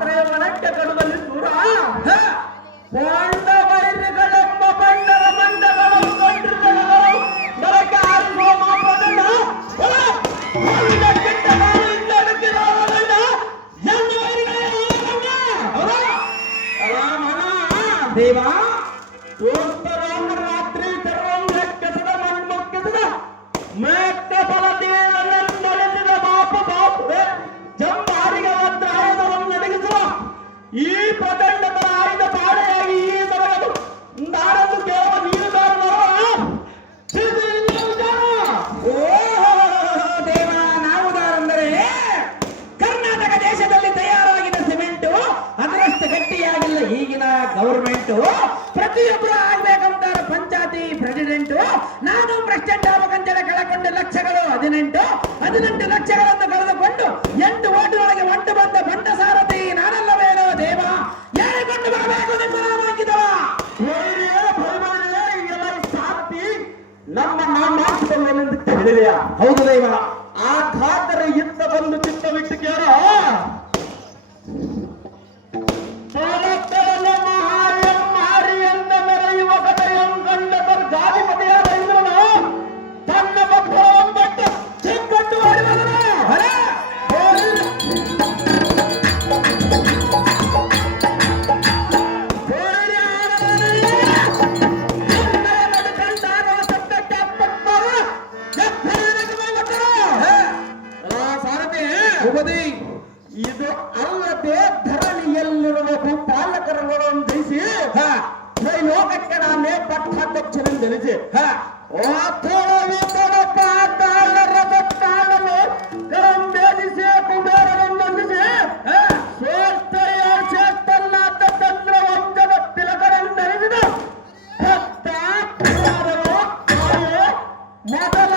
ತ್ರಯವನಕ್ಕೆ ಕಡುವಲ್ಲಿ ಸೂರ ಬಂಡರ ನರಕ ದೇವಾ. ಈ ಪ್ರಚಂಡ ಆಯುಧ ಪಾಡೆಯಾಗಿ ಈ ತೊಡಗಲು ನಾಡನ್ನು ಕೇವಲ ನೀರುದಾರನೋ ಓ ದೇವ, ನಾವುದಾರೆಂದರೆ ಕರ್ನಾಟಕ ದೇಶದಲ್ಲಿ ತಯಾರಾಗಿದ ಸಿಮೆಂಟ್, ಅದರಷ್ಟು ಗಟ್ಟಿಯಾಗಿಲ್ಲ, ಈಗಿನ ಗೌರ್ಮೆಂಟ್ ಪ್ರತಿಯೊಬ್ಬರು ಆಗ್ಬೇಕಂತಾರೆ ಪಂಚಾಯತಿ ಪ್ರೆಸಿಡೆಂಟ್, ನಾನು ಪ್ರೆಸಿಡೆಂಟ್ ಆಗಬೇಕಂತೇಳಿ ಕಳಕೊಂಡ ಲಕ್ಷಗಳು ಹದಿನೆಂಟು ಹದಿನೆಂಟು ಲಕ್ಷಗಳನ್ನು ಕಳೆದುಕೊಂಡು ಎಂಟು ಓಟಿನೊಳಗೆ ಒಂಟು ಬಂದ ಬಂಡ ನಮ್ಮ ನಾಮಾಂಕಿತವೆಂದು ಹೇಳಿದೆಯಾ ಹೌದು ದೈವ ಆ ಖಾದರ ಇತ್ತ ಬಂದು ಚಿತ್ತ ಬಿಟ್ಟು ಕೇಳ. ಮುಗದಿ ಇದು ಅಲ್ಲದೆ ಧರಣಿಯಲ್ಲಿರುವ ಪಾಲಕರುಗಳನ್ನು ಧರಿಸಿ ಲೋಕಕ್ಕೆ ನಾನೇ ಪಟ್ಟ ತಕ್ಷಣ ಧರಿಸಿ ಮೊದಲ